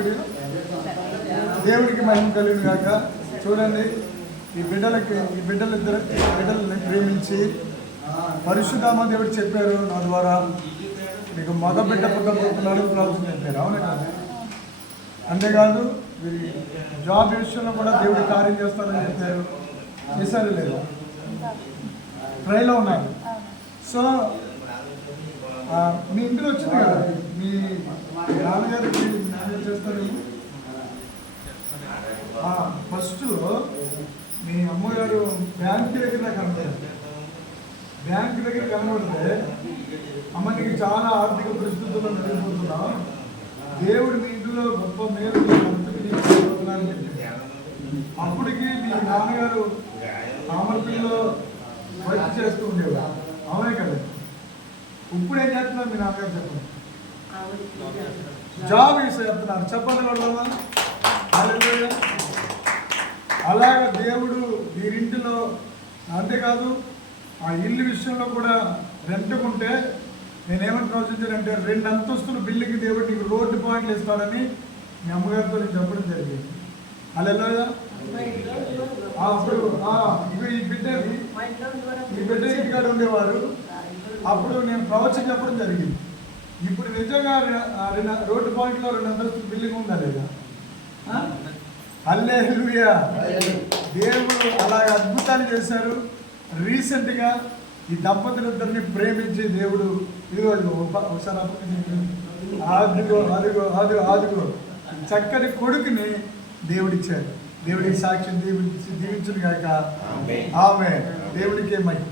Video. దేవుడికి మహిమ కలిగిన కాక. చూడండి, ఈ బిడ్డలిద్దరిని ప్రేమించి పరిశుద్ధాత్మ దేవుడు చెప్పారు నా ద్వారా, నీకు మగ బిడ్డ పుట్టబోతున్నాడు ప్రభుత్వం చెప్పారు. అవునే కాదు? అంతేకాదు వీరి జాబ్ విషయంలో కూడా దేవుడి కార్యం చేస్తారని చెప్పారు. చేశారు లేదు? ట్రైలో ఉన్నారు. సో మీ ఇంటికి వచ్చింది కదా, మీ నాన్నగారికి మేనేజ్ చేస్తారు. ఫస్ట్ మీ అమ్మగారు బ్యాంక్ దగ్గర కనపడారు. బ్యాంక్ దగ్గర కనబడితే, అమ్మ నీకు చాలా ఆర్థిక పరిస్థితుల్లో నడిపోతున్నావు, దేవుడు మీ ఇంట్లో గొప్ప మేలు అని చెప్పారు. అప్పటికి మీ నాన్నగారు కామర్పల్లిలో వర్క్ చేస్తూ ఉండేవారు. అవునే కదా? ఇప్పుడు ఏం చేస్తున్నారు మీ నాన్నగారు చెప్పండి? జాబ్ చేస్తున్నారు. చెప్పండి వాళ్ళ. అలాగే దేవుడు వీరింటిలో, అంతేకాదు ఆ ఇల్లు విషయంలో కూడా రెంట్కుంటే నేనేమని ప్రవచించానంటే 2 అంతస్తుల బిల్లుకి దేవుడు నీకు రోడ్డు పాయింట్లు ఇస్తాడని మీ అమ్మగారితో నేను చెప్పడం జరిగింది. హల్లెలూయా. అప్పుడు ఈ బిడ్డ ఇంటికాడ ఉండేవారు. అప్పుడు నేను ప్రవచనం చెప్పడం జరిగింది. ఇప్పుడు నిజంగా రోడ్డు పాయింట్లో 2 అంతస్తుల బిల్డింగ్ ఉందా లేదా? హల్లెలూయా. దేవుడు అలాగ అద్భుతాలు చేశారు. రీసెంట్గా ఈ దంపతులిద్దరిని ప్రేమించి దేవుడు ఒకసారి ఆదిగో చక్కని కొడుకుని దేవుడిచ్చారు. దేవుడికి సాక్ష్యం దీవించును గాక. ఆమె దేవుడికే మహిమ.